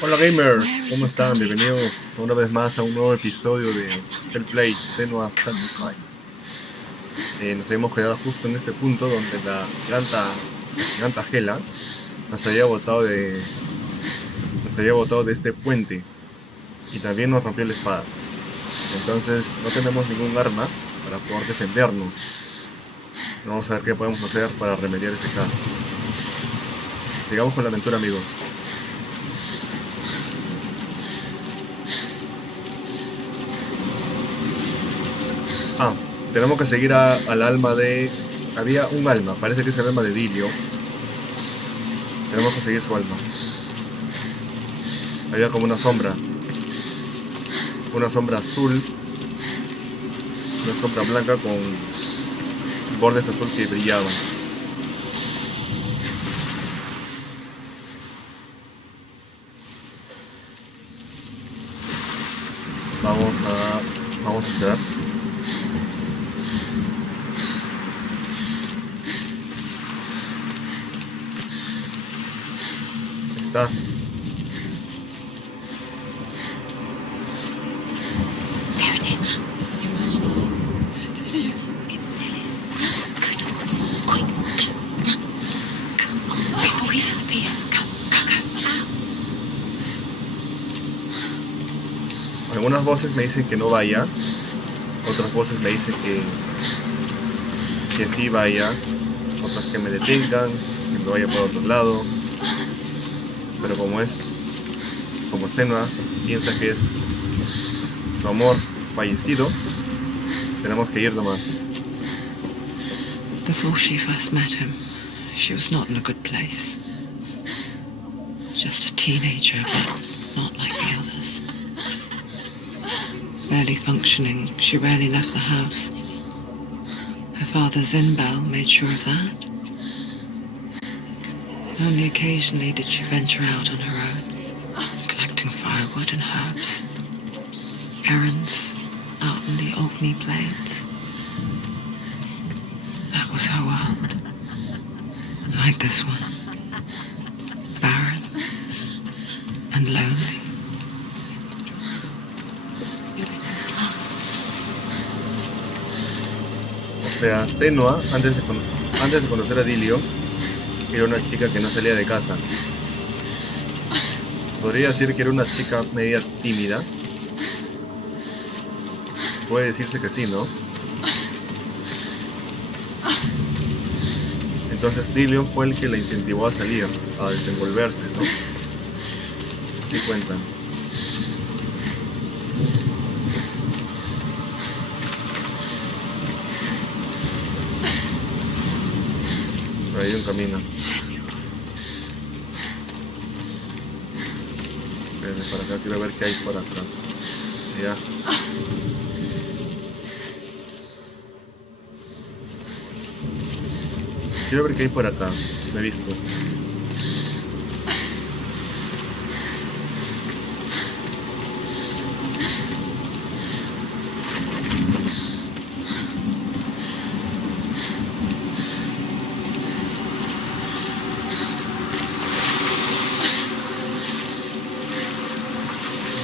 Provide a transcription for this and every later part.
Hola gamers, ¿cómo están? Bienvenidos una vez más a un nuevo episodio de Hellblade, Senua'S. Nos habíamos quedado justo en este punto donde la giganta Hela nos había botado de este puente y también nos rompió la espada. Entonces no tenemos ningún arma para poder defendernos. Vamos a ver qué podemos hacer para remediar ese caso. Sigamos con la aventura, amigos. Ah, tenemos que seguir al alma de... Había un alma, parece que es el alma de Dilio. Tenemos que seguir su alma. Había como una sombra azul, una sombra blanca con bordes azul que brillaban. Vamos a, vamos a esperar. Está. There it is. It's Dylan. Go towards it. Quick, go, run. Come on, before he disappears. Go, go, go. Out. Algunas voces me dicen que no vaya, otras voces me dicen que sí vaya, otras que me detengan, que me vaya por otro lado. Pero como Senua piensa que es su amor fallecido, tenemos que ir nomás. Before she first met him, she was not in a good place. Just a teenager, but not like the others. Barely functioning, she rarely left the house. Her father Zinbal made sure of that. Only occasionally did she venture out on her own, collecting firewood and herbs. Errands out in the Orkney Plains. That was her world. Like this one. Barren and lonely. O sea, Senua, antes de conocer a Dilio, era una chica que no salía de casa. Podría decir que era una chica media tímida. Puede decirse que sí, ¿no? Entonces Dilio fue el que la incentivó a salir, a desenvolverse, ¿no? Sí cuentan. Por ahí hay un camino. Espérenme, para acá, quiero ver qué hay por acá. Ya. Quiero ver qué hay por acá. Me he visto.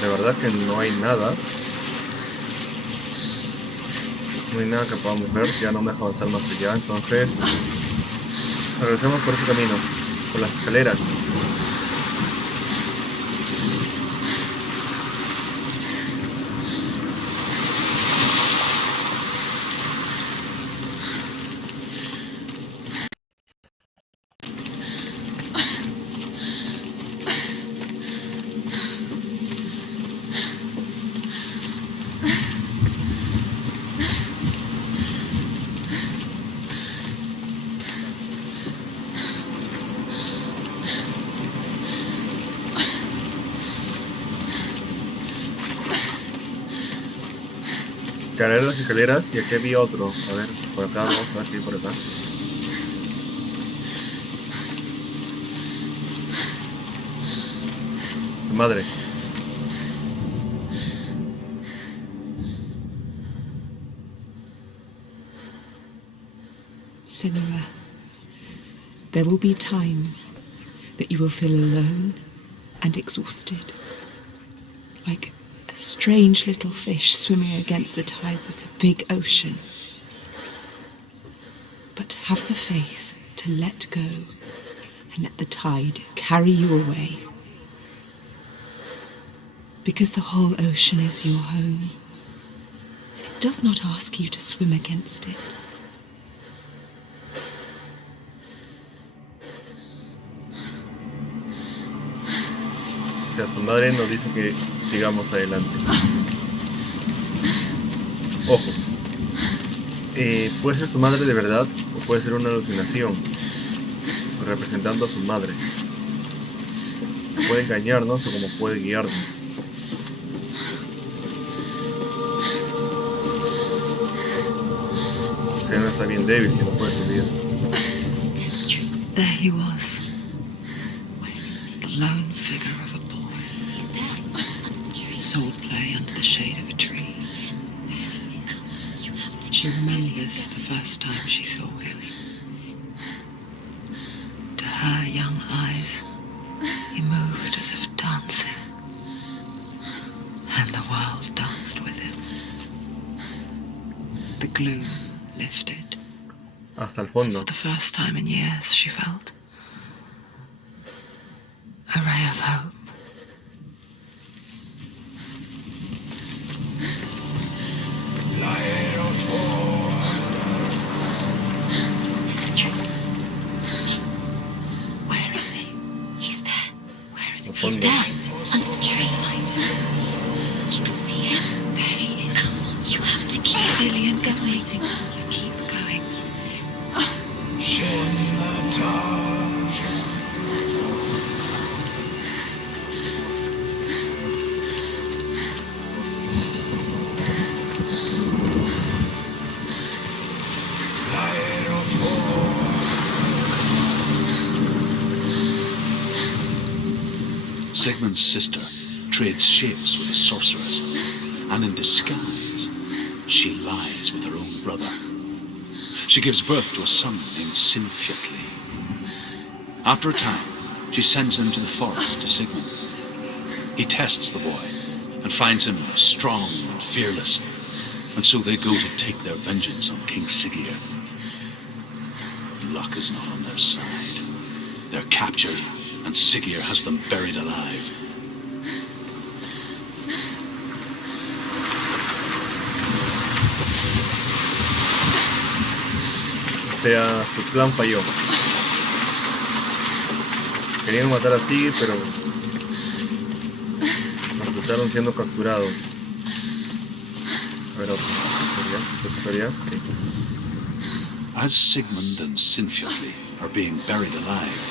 De verdad que no hay nada. No hay nada que podamos ver. Ya no me deja avanzar más allá. Entonces, regresemos por ese camino. Por las escaleras. Caeré las escaleras y aquí había otro. A ver, por acá, vamos a ver qué hay por acá. Madre. Senua, there will be times that you will feel alone and exhausted, like a strange little fish swimming against the tides of the big ocean. But have the faith to let go and let the tide carry you away. Because the whole ocean is your home. It does not ask you to swim against it. O sea, su madre nos dice que sigamos adelante. Ojo, puede ser su madre de verdad o puede ser una alucinación representando a su madre. Puede engañarnos o como puede guiarnos. Senua está bien débil, que no puede subir. There he was, the lone figure of a boy. Swordplay under the shade of a tree. She remembers the first time she saw him. To her young eyes, he moved as if dancing, and the world danced with him. The gloom lifted. Hasta el fondo. For the first time in years, she felt a ray of hope. Is it true? Where is he? He's there. Where is he? He's there, under the tree. You can see him. There he is. Come on, you have to keep Dillian, going. waiting. You keep going. Sigmund's sister trades shapes with a sorceress, and in disguise, she lies with her own brother. She gives birth to a son named Sinfjotli. After a time, she sends him to the forest to Sigmund. He tests the boy and finds him strong and fearless, and so they go to take their vengeance on King Siggeir. Luck is not on their side. They're captured, and Siggeir has them buried alive. O sea, su plan falló. Querían matar a Siggeir, pero resultaron siendo capturados. A ver, otra historia. Sí. As Sigmund and Sinfjotli are being buried alive,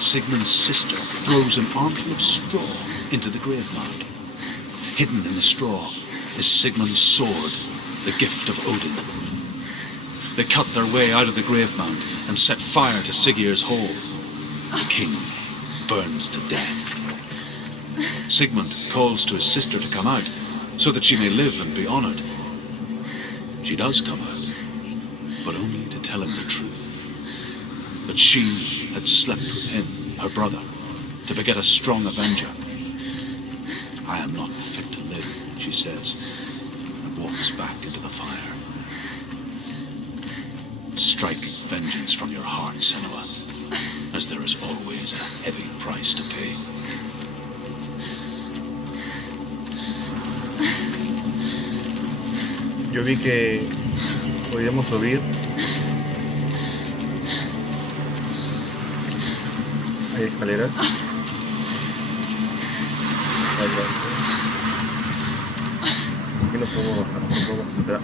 Sigmund's sister throws an armful of straw into the grave mound. Hidden in the straw is Sigmund's sword, the gift of Odin. They cut their way out of the grave mound and set fire to Siggeir's hall. The king burns to death. Sigmund calls to his sister to come out so that she may live and be honored. She does come out, but only to tell him the truth. That she had slept with him, her brother, to beget a strong avenger. I am not fit to live, she says, and walks back into the fire. Strike vengeance from your heart, Senua, as there is always a heavy price to pay. Yo vi que podíamos subir. Hay escaleras. Aquí no podemos bajar, no podemos entrar.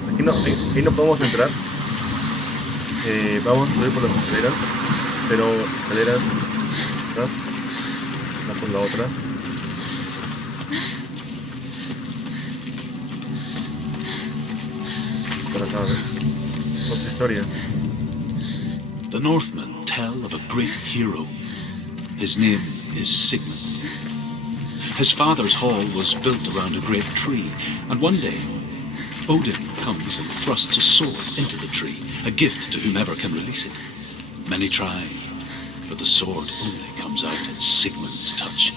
Aquí no podemos entrar. Vamos a subir por las escaleras, pero escaleras atrás, una por la otra. Por acá, a ver. Otra historia. The Northmen tell of a great hero. His name is Sigmund. His father's hall was built around a great tree, and one day Odin comes and thrusts a sword into the tree, a gift to whomever can release it. Many try, but the sword only comes out at Sigmund's touch.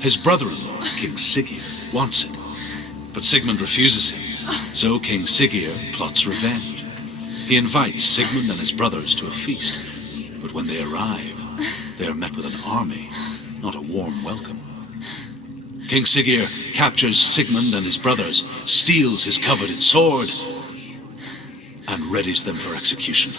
His brother-in-law, King Siggeir, wants it, but Sigmund refuses him, so King Siggeir plots revenge. He invites Sigmund and his brothers to a feast, but when they arrive, they are met with an army, not a warm welcome. King Siggeir captures Sigmund and his brothers, steals his coveted sword, and readies them for execution.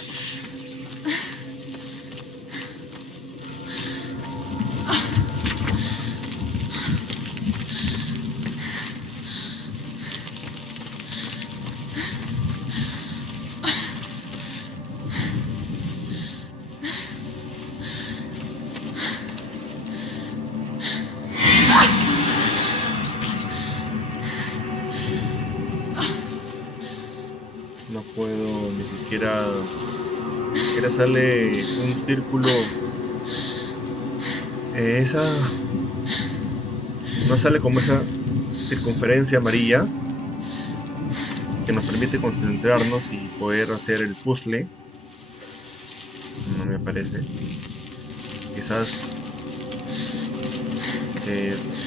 No puedo ni siquiera sale un círculo. No sale como esa circunferencia amarilla que nos permite concentrarnos y poder hacer el puzzle. No me parece. Quizás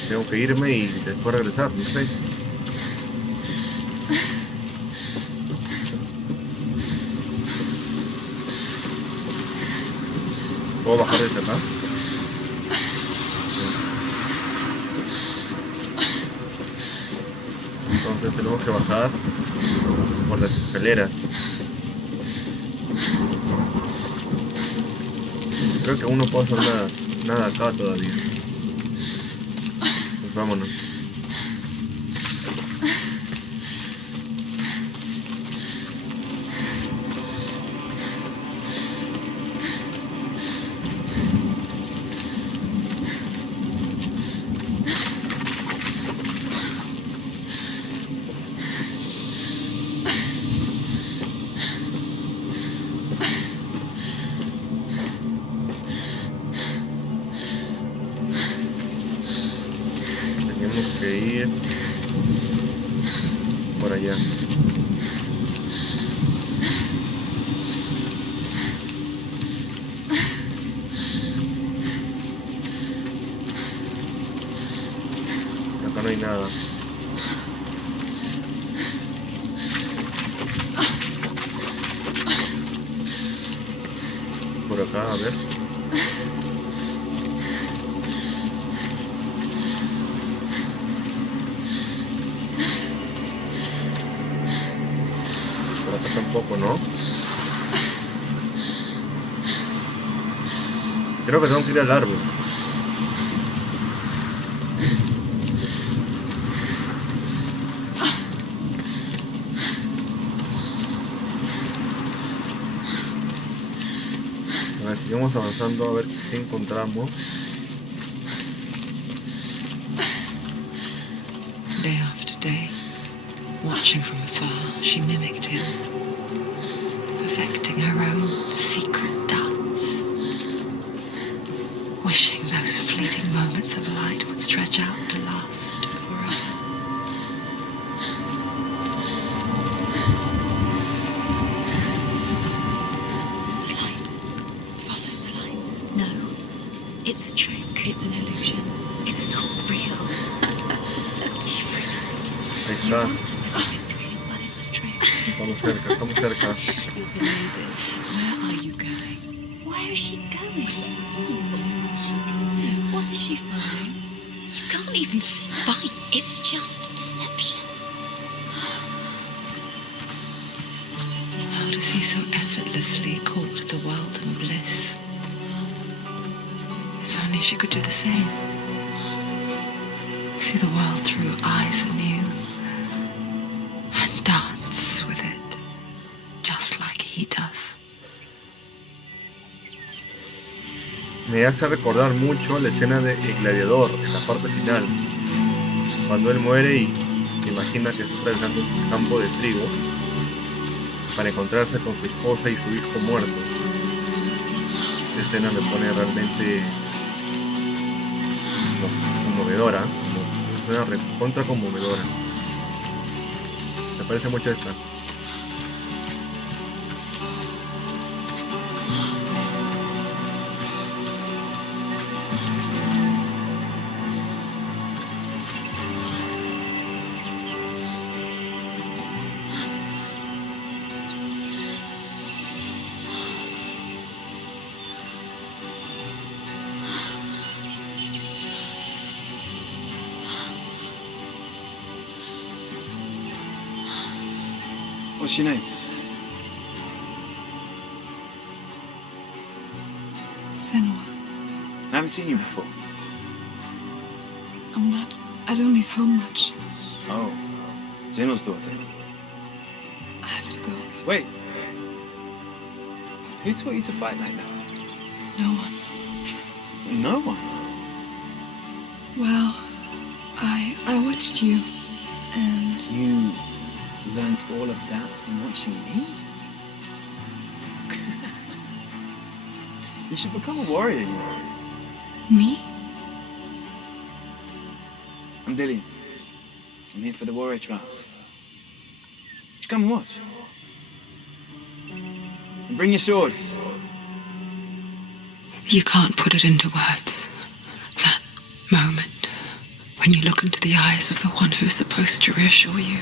tengo que irme y después regresar, no sé. ¿Puedo bajar desde acá? Entonces tenemos que bajar por las escaleras. Creo que aún no puedo hacer nada acá todavía. Pues vámonos. Tenemos que ir por allá. Acá no hay nada. Por acá, a ver. Por acá tampoco, ¿no? Creo que tengo que ir al árbol. A ver, sigamos avanzando a ver qué encontramos. Day after day, watching from afar, she mimicked him, perfecting her own secret dance, wishing those fleeting moments of light would stretch out to last forever. Light. Follow the light. No. It's a trick. It's an illusion. It's not real. Do you really think it's real? Ahí está. It's real, but it's a trick. Estamos cerca, estamos cerca. You're deluded. Where are you going? Where is she going? What is she following? You can't even fight. It's just deception. How does he so effortlessly court the world and bliss? If only she could do the same. See the world through eyes anew and dance with it, just like he does. Me hace recordar mucho la escena de El Gladiador, en la parte final, cuando él muere y se imagina que está atravesando un campo de trigo para encontrarse con su esposa y su hijo muertos. Esta escena me pone realmente conmovedora, una recontra conmovedora. Me parece mucho esta. What's your name? Senua. I haven't seen you before. I don't leave home much. Oh, Zeno's daughter. I have to go. Wait. Who taught you to fight like that? No one. No one. Well, I watched you, and You learnt all of that from watching me? You should become a warrior, you know. me? I'm Dillian. I'm here for the warrior trials. Just come and watch. And bring your sword. You can't put it into words. That moment when you look into the eyes of the one who's supposed to reassure you.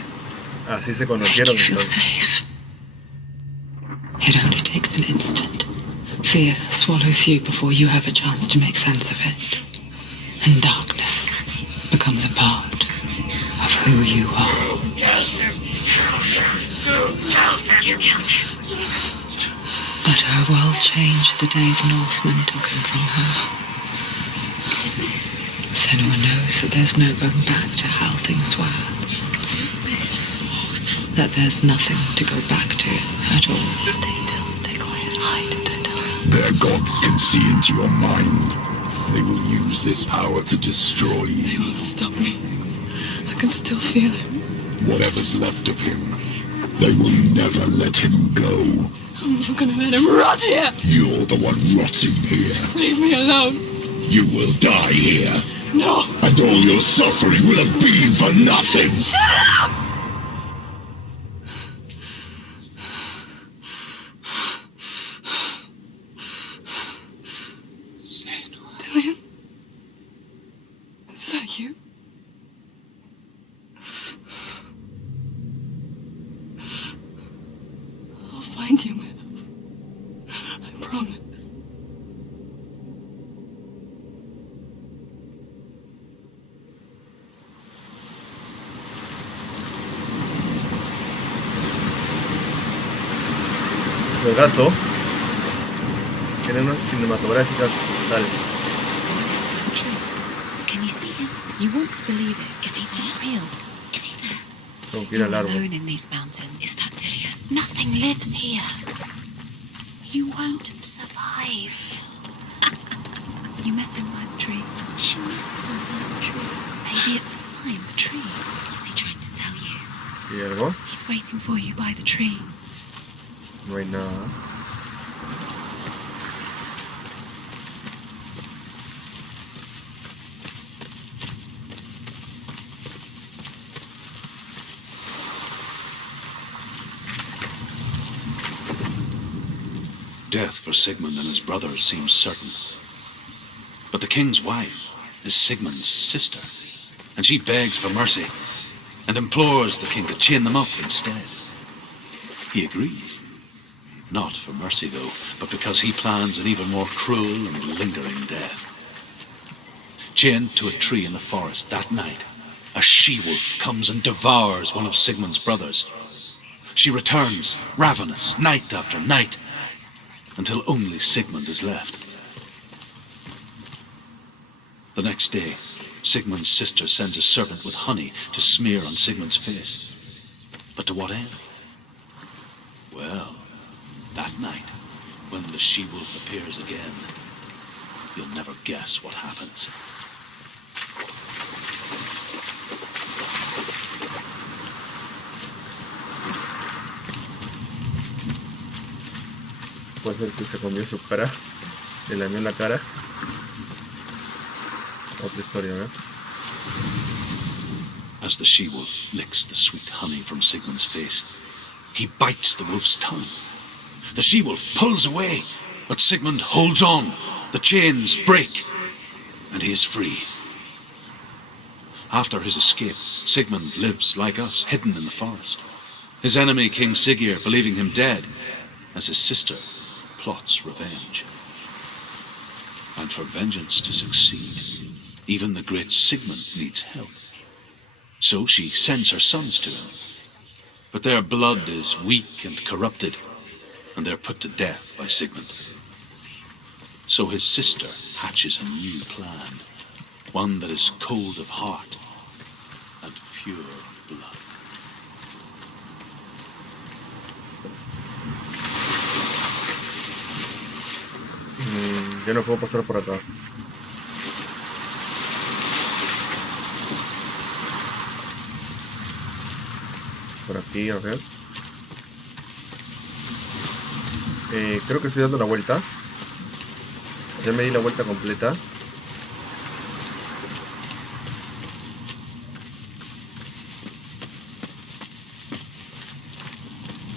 Así se Make conocieron you feel entonces. safe. It only takes an instant. Fear swallows you before you have a chance to make sense of it. And darkness becomes a part of who you are. You killed him. But her world changed the day the Northmen took him from her. Senua knows that there's no going back to how things were. That there's nothing to go back to at all. Stay still, stay quiet, hide, don't tell her. Their gods can see into your mind. They will use this power to destroy They you. won't stop me. I can still feel it. Whatever's left of him, they will never let him go. I'm not gonna let him rot here. You're the one rotting here. Leave me alone. You will die here, No. and all your suffering will have been for nothing. Dillian? Is that you? I'll find you, my love. I promise. Juegazo. Tiene unas cinematográficas brutales. Can you see him? You want to believe it. Is he not real? Is he there? Tengo que ir al árbol. Alone in these mountains. Is that Dillian? Nothing lives here. You won't survive. You met him by the tree. She met him by the tree. Maybe it's a sign, the tree. What's he trying to tell you? ¿Y algo? He's waiting for you by the tree. No hay nada. Death for Sigmund and his brothers seems certain. But the king's wife is Sigmund's sister, and she begs for mercy and implores the king to chain them up instead. He agrees. Not for mercy, though, but because he plans an even more cruel and lingering death. Chained to a tree in the forest that night, a she-wolf comes and devours one of Sigmund's brothers. She returns, ravenous, night after night, until only Sigmund is left. The next day, Sigmund's sister sends a servant with honey to smear on Sigmund's face. But to what end? Well, that night, when the she-wolf appears again, you'll never guess what happens. Puede ser que se comió su cara. Le lamió la cara. Otra historia, ¿verdad? As the she-wolf licks the sweet honey from Sigmund's face, he bites the wolf's tongue. The she-wolf pulls away, but Sigmund holds on. The chains break, and he is free. After his escape, Sigmund lives like us, hidden in the forest. His enemy, King Siggeir, believing him dead, as his sister plots revenge. And for vengeance to succeed, even the great Sigmund needs help. So she sends her sons to him. But their blood is weak and corrupted, and they're put to death by Sigmund. So his sister hatches a new plan, one that is cold of heart and pure of blood. Yo no puedo pasar por acá. Por aquí, a ver. Creo que estoy dando la vuelta. Ya me di la vuelta completa.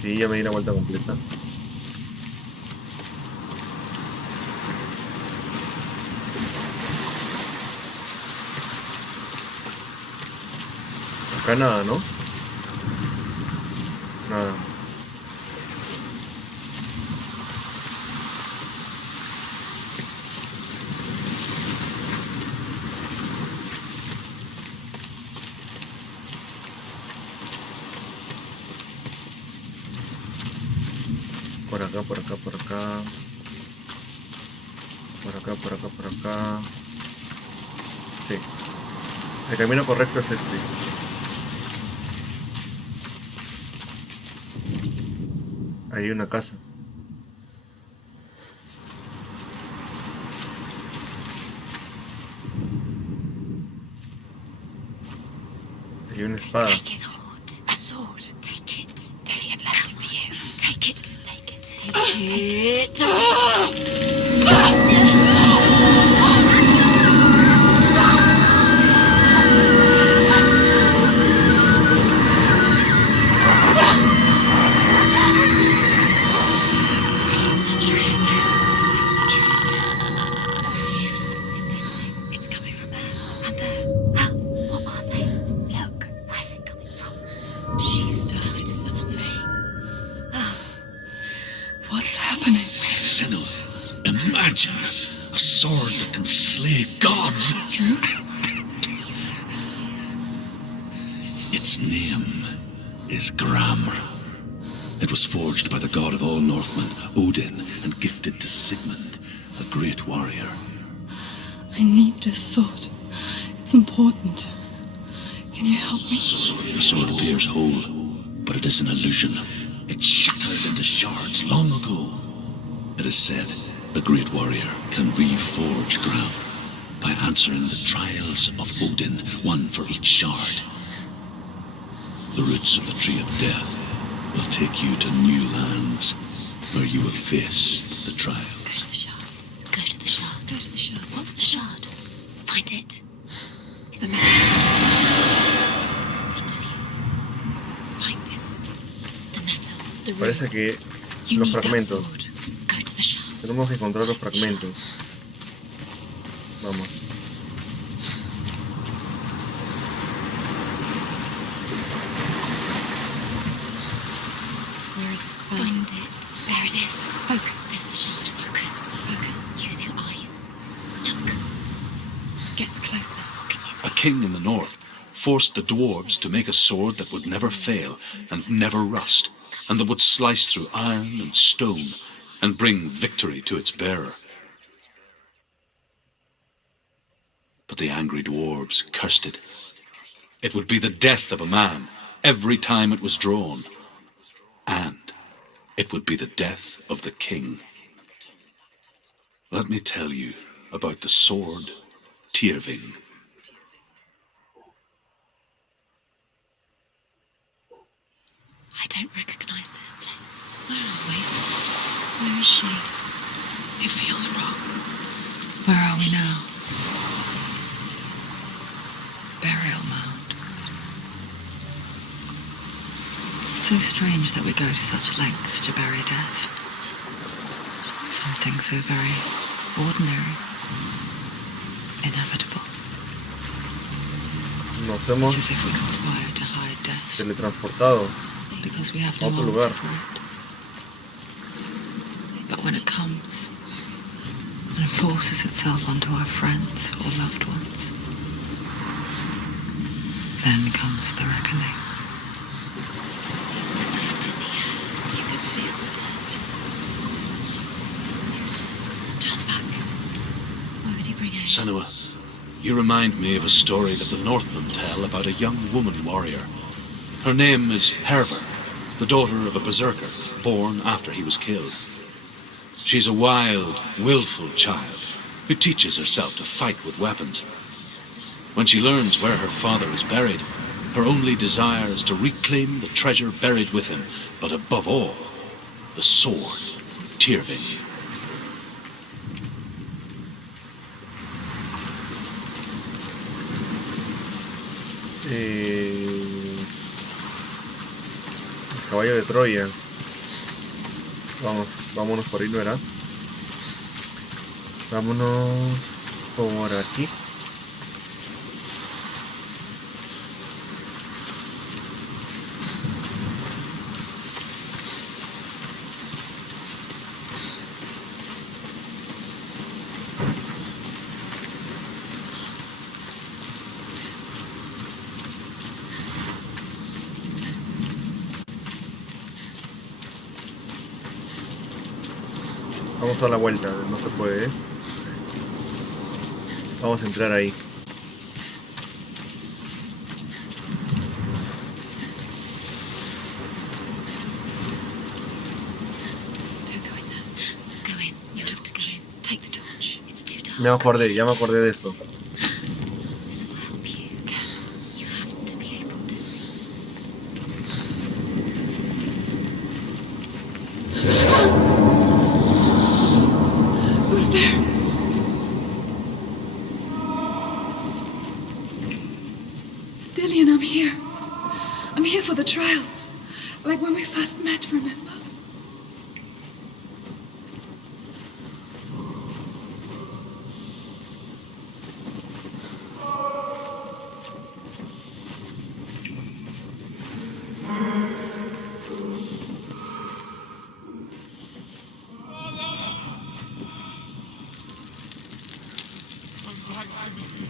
Sí, ya me di la vuelta completa. Acá nada, ¿no? Nada. Por acá, por acá, por acá. Por acá, por acá, por acá. Sí. El camino correcto es este. Ahí hay una casa. Hay una espada. Take it. A sword. Take it. Dillian left it for you. Take it. Take it. Take it. What's happening? Senua, imagine a sword that can slay gods. Its name is Gramr. It was forged by the god of all Northmen, Odin, and gifted to Sigmund, a great warrior. I need this sword. It's important. Can you help me? The sword appears whole, but it is an illusion. It shattered into shards long ago. It is said a great warrior can reforge Gramr by answering the trials of Odin, one for each shard. The roots of the tree of death will take you to new lands where you will face the trials. Go to the shard. Go to the shard. What's the shard? Find it. It's the middle. It's in front of you. Find it. The metal. The Parece que runes. You los need that fragmentos. sword. Go to the shard. Tenemos que encontrar los fragmentos. Vamos. Where is it? Find it. There it is. Focus. There's the shard. Focus. Focus. Use your eyes. Look. Get closer. What can you see? A king in the north forced the dwarves to make a sword that would never fail and never rust, and that would slice through iron and stone and bring victory to its bearer. But the angry dwarves cursed it. It would be the death of a man every time it was drawn, and it would be the death of the king. Let me tell you about the sword Tyrving. I don't recognize this place. Where are we? Where is she? It feels wrong. Where are we now? Burial mound. So strange that we go to such lengths to bury death. Something so very ordinary, inevitable. Nos It's hemos as if we conspire to hide death teletransportado because we have a no otro answer lugar. for it. But when it comes and forces itself onto our friends or loved ones, then comes the reckoning. Senua, you remind me of a story that the Northmen tell about a young woman warrior. Her name is Herver, the daughter of a berserker, born after he was killed. She's a wild, willful child who teaches herself to fight with weapons. When she learns where her father is buried, her only desire is to reclaim the treasure buried with him, but above all, the sword, Tyrving. El caballo de Troya. Vámonos por ahí, ¿no era? Vámonos por aquí. Vamos a dar la vuelta, no se puede, ¿eh? Vamos a entrar ahí. Ya me acordé de esto. I'm here for the trials, like when we first met, remember?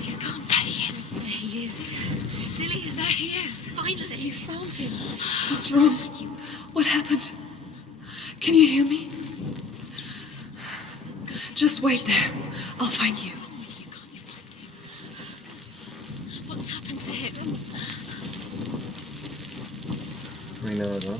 He's gone. There he is. There he is. Dillian, there he is. Finally. You found him. What's wrong? What happened? Can you hear me? Just wait there. I'll find you. What's happened to him? No hay nada, ¿no?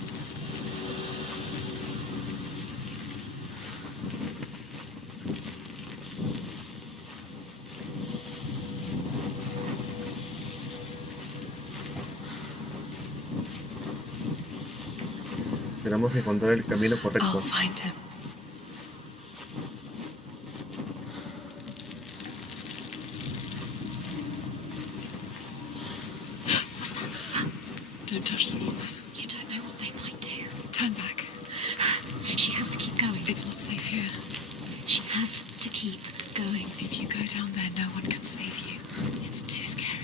Tenemos que encontrar el camino correcto. I'll find him. What's that? Don't touch the walls. You don't know what they might do. Turn back. She has to keep going. It's not safe here. She has to keep going. If you go down there, no one can save you. It's too scary.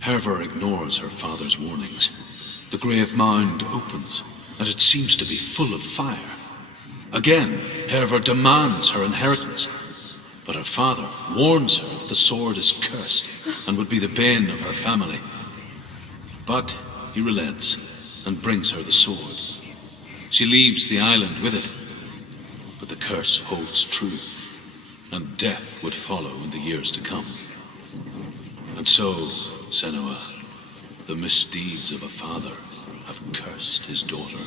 Herver ignores her father's warnings. The grave mound opens, and it seems to be full of fire. Again, Herver demands her inheritance, but her father warns her that the sword is cursed and would be the bane of her family. But he relents and brings her the sword. She leaves the island with it, but the curse holds true, and death would follow in the years to come. And so, Senua, the misdeeds of a father have cursed his daughter.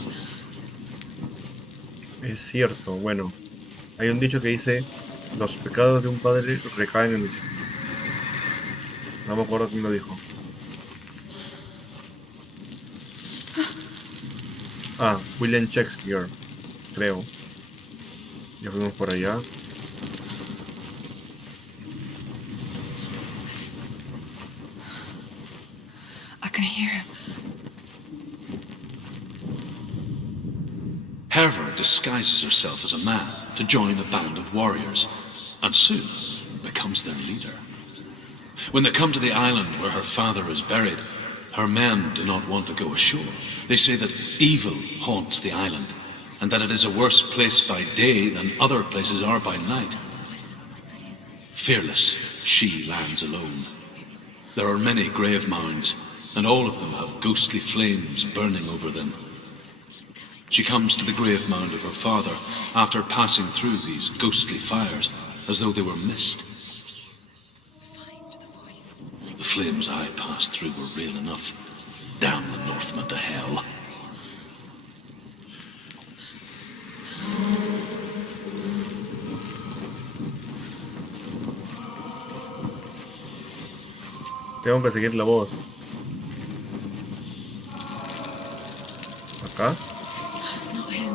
Es cierto, bueno, hay un dicho que dice: los pecados de un padre recaen en mis hijos. No me acuerdo quién lo dijo. Ah, William Shakespeare, creo. Ya fuimos por allá. I can hear him. Herver disguises herself as a man to join a band of warriors, and soon becomes their leader. When they come to the island where her father is buried, her men do not want to go ashore. They say that evil haunts the island, and that it is a worse place by day than other places are by night. Fearless, she lands alone. There are many grave mounds, and all of them have ghostly flames burning over them. She comes to the grave mound of her father after passing through these ghostly fires, as though they were mist. The flames I passed through were real enough. Damn the Northmen to hell. Tengo que seguir la voz. Acá. It's not him.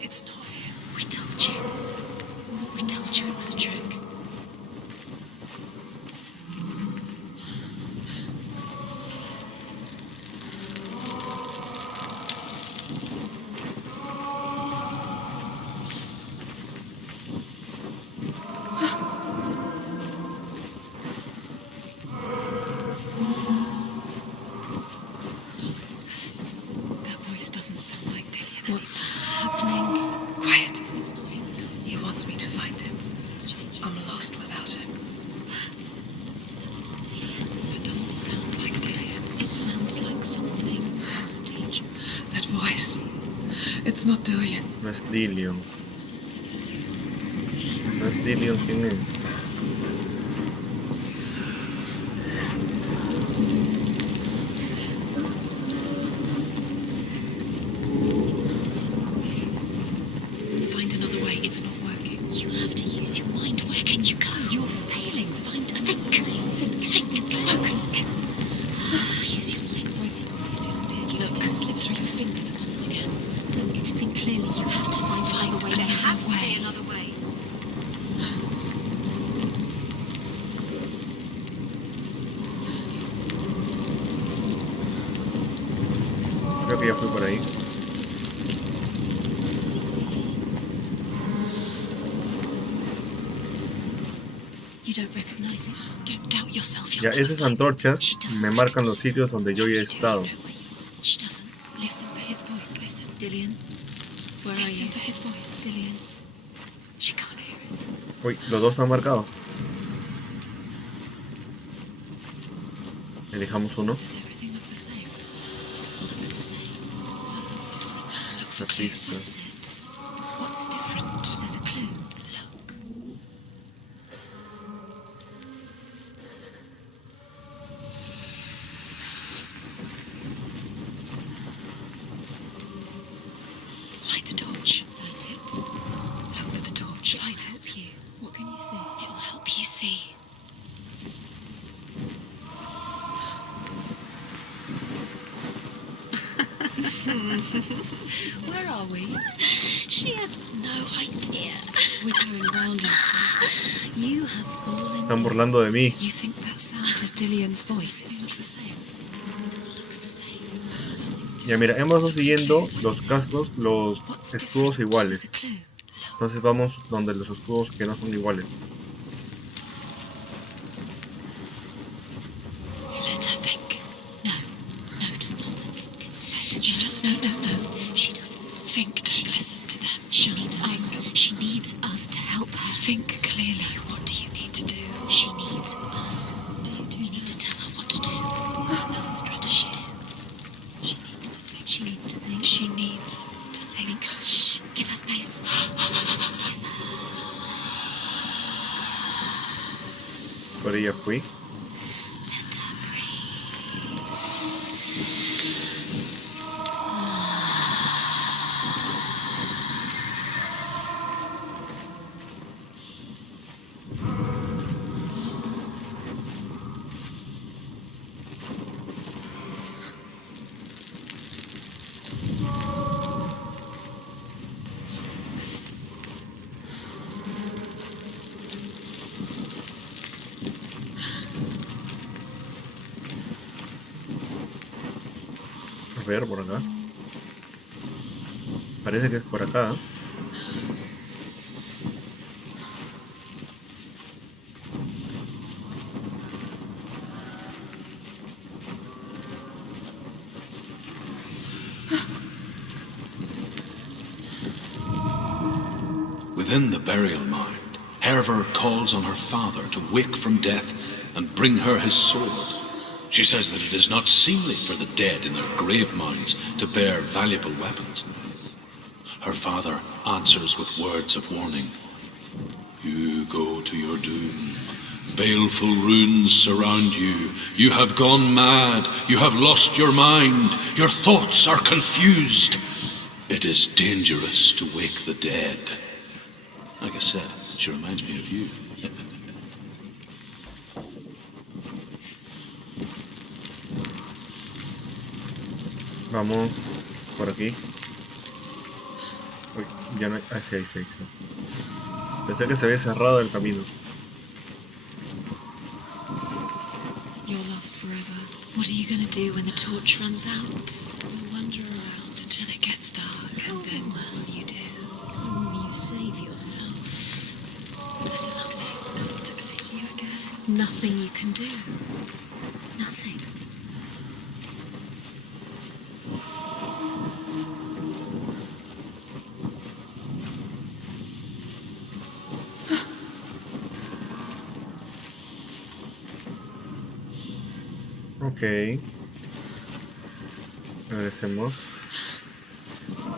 It's not him. We told you. We told you it was a trick. What's happening? Quiet. It's not him. He wants me to find him. I'm lost without him. That's not Dillian. That doesn't sound like Dillian. It sounds like something dangerous. That voice. It's not Dillian. No es Dillion. No es Dillion, ¿quién es? Creo que ya fui por ahí. Ya, esas antorchas me marcan los sitios donde yo ya he estado. Uy, los dos están marcados. Elijamos uno. Listo. What's different? There's a clue. Look. Light the torch. Light it. Look for the torch. Light it. Help you. What can you see? It will help you see. Where are we? She has no idea. We're going round in circles. You have fallen. Están burlando de mí. You think that sound is Dillian's voice? It's not the same. Looks the same. Ya mira, hemos ido siguiendo los cascos, los escudos iguales. Entonces vamos donde los escudos que no son iguales. Let her think. No, no, don't let her think. Space. She just no. She doesn't think. Don't listen to them. Just us. She needs us to help her. Think clearly. What do you need to do? She needs us. We need to tell her what to do. Another strategy. She needs to think. She needs to think. She needs to think. Shh. Give her space. Give her space. Por ella fui. Let her breathe. A ver, por acá. Parece que es por acá. Within the burial mound, Hervor calls on her father to wake from death and bring her his sword. She says that it is not seemly for the dead in their grave mounds to bear valuable weapons. Her father answers with words of warning. You go to your doom. Baleful runes surround you. You have gone mad. You have lost your mind. Your thoughts are confused. It is dangerous to wake the dead. Like I said, she reminds me of you. Vamos por aquí. Uy, ya no hay... Ah, sí, sí. Pensé que se había cerrado el camino. You're lost forever. What are you gonna do when the torch runs out? We'll wander around until it gets dark, and then you do. You save yourself. There's nothing to believe you again. Nothing you can do. Nothing. Ok. Regresemos.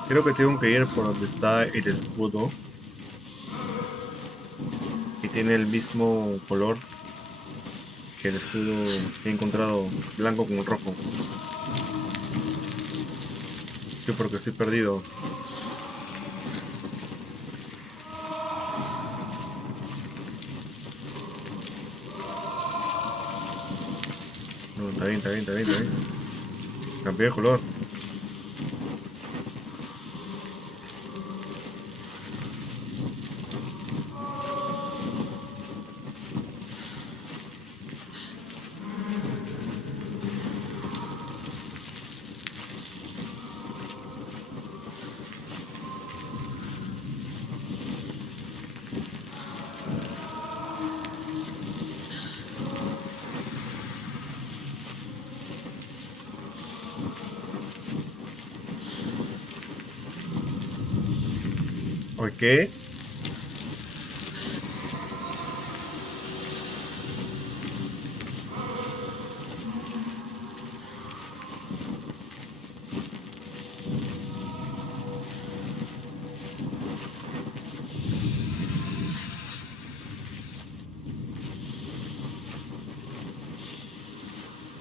Creo que tengo que ir por donde está el escudo. Que tiene el mismo color que el escudo que he encontrado, blanco con rojo. Sí, porque estoy perdido. No, está bien. Cambié de color. Ok.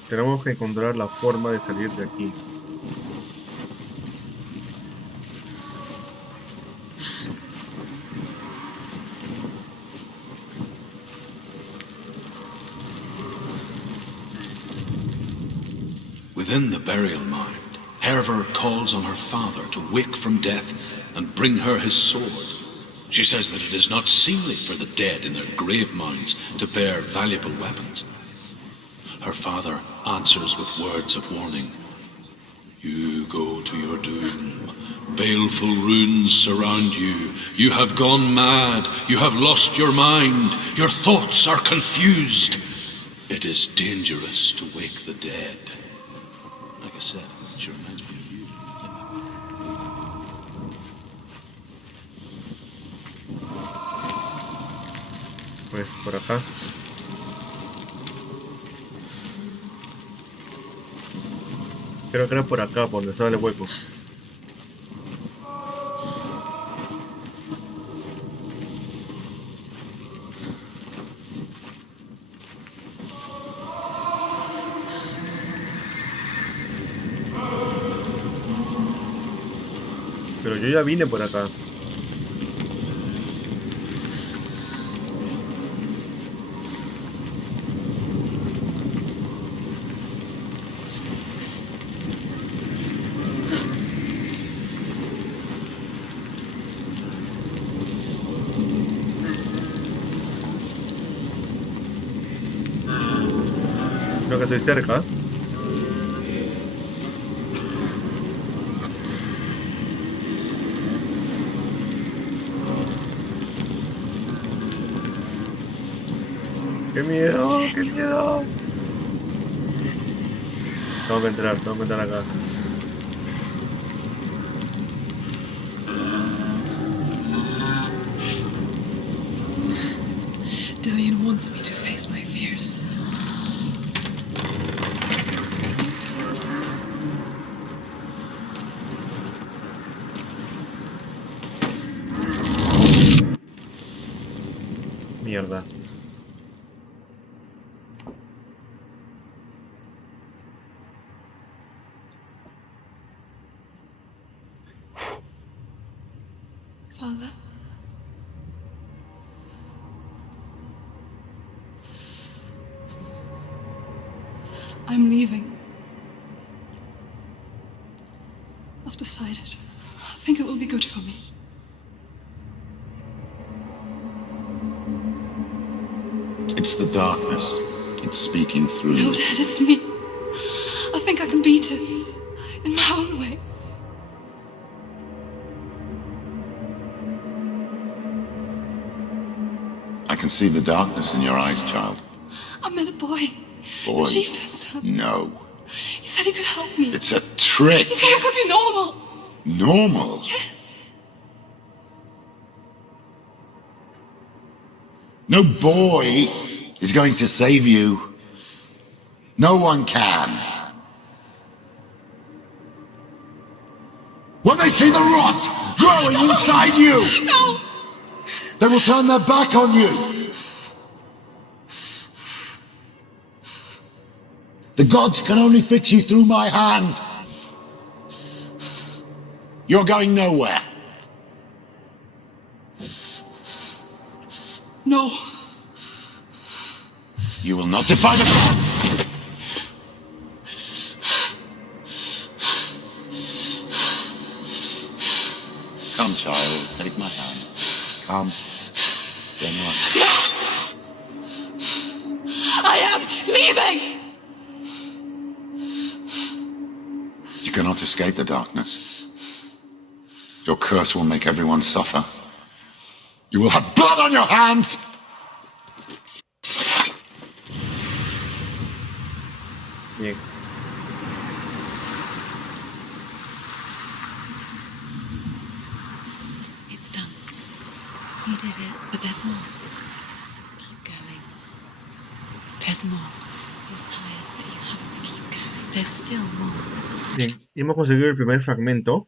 Tenemos que encontrar la forma de salir de aquí. Within the burial mound, Herver calls on her father to wake from death and bring her his sword. She says that it is not seemly for the dead in their grave mounds to bear valuable weapons. Her father answers with words of warning. You go to your doom. Baleful runes surround you. You have gone mad. You have lost your mind. Your thoughts are confused. It is dangerous to wake the dead. Like I said, she reminds me of you. Pues por acá. Creo que era por acá, por donde estaba el hueco. Pero yo ya vine por acá. Creo que estoy cerca. ¡Qué miedo! ¡Qué miedo! Tengo que entrar acá. Dillian wants me to face my fears. Mierda. Father? I'm leaving. I've decided. I think it will be good for me. It's the darkness. It's speaking through No, you. Dad, it's me. I think I can beat it. In my own way. I can see the darkness in your eyes, child. I met a boy. Boy. The chief said so. No. He said he could help me. It's a trick. He said I could be normal. Normal? Yes. No boy is going to save you. No one can. When they see the rot growing inside you, No! they will turn their back on you. The gods can only fix you through my hand. You're going nowhere. No. You will not defy the gods. Come, child, take my hand. Come. Senua. I am leaving! You cannot escape the darkness. Your curse will make everyone suffer. You will have blood on your hands! Bien. It's done. You did it, but there's more. Keep going. There's more. You're tired, but you have to keep going. There's still more. Bien, y hemos conseguido el primer fragmento.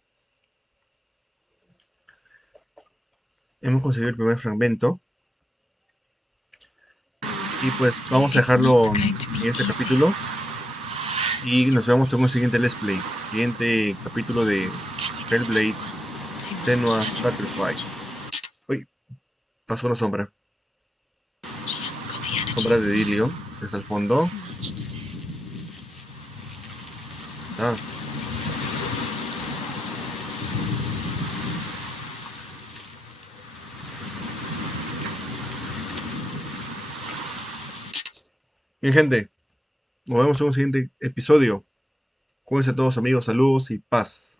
Y pues vamos a dejarlo en este capítulo. Y nos vemos en un siguiente let's play. Siguiente capítulo de Hellblade, Senua'S Parte. Uy, pasó una sombra. Sombra de Dilio, desde el fondo. Ah. Bien, gente, nos vemos en un siguiente episodio. Cuídense todos, amigos, saludos y paz.